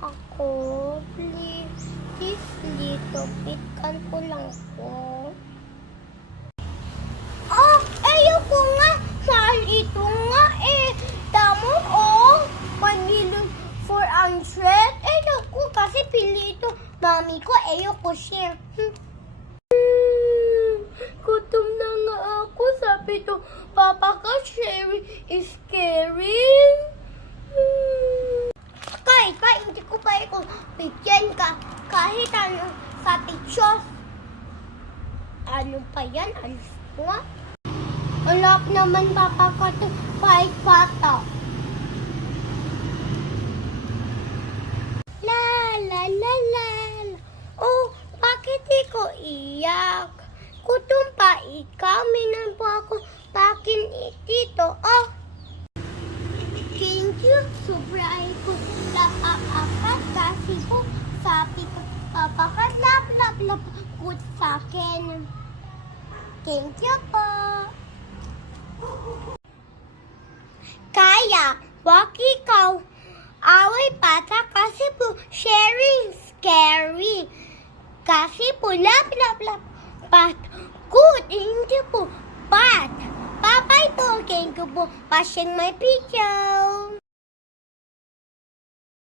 ako. Please, Lito, pitkan ko lang po. Oh, ayoko nga. Mahal ito nga eh. Tamo, oh. 1,400,000. Eh, naku, kasi pili ito. Mami ko, ayoko siya. Gutom na nga ako. Sabi to, Papa ka, sharing is caring. Kahit pa, hindi ko pa ikaw bigyan ka. Kahit ano, sa picture. Ano pa yan? Alis ko nga. Alap naman, Papa ka to. Kahit pata. La, la, la, la. Oh, bakit ikaw iyak? Gutom pa ikaw. Minan po ako. Bakin dito. Oh. Thank you. Sobra ko lapak-apat kasi po sabi ko papakat lap-lap-lap good sa akin. Thank you po. Kaya, wag ikaw away pata kasi po sharing scary. Kasi po lap-lap-lap but good. Hindi po bad. Bye-bye po. Thank you po. Watching my video.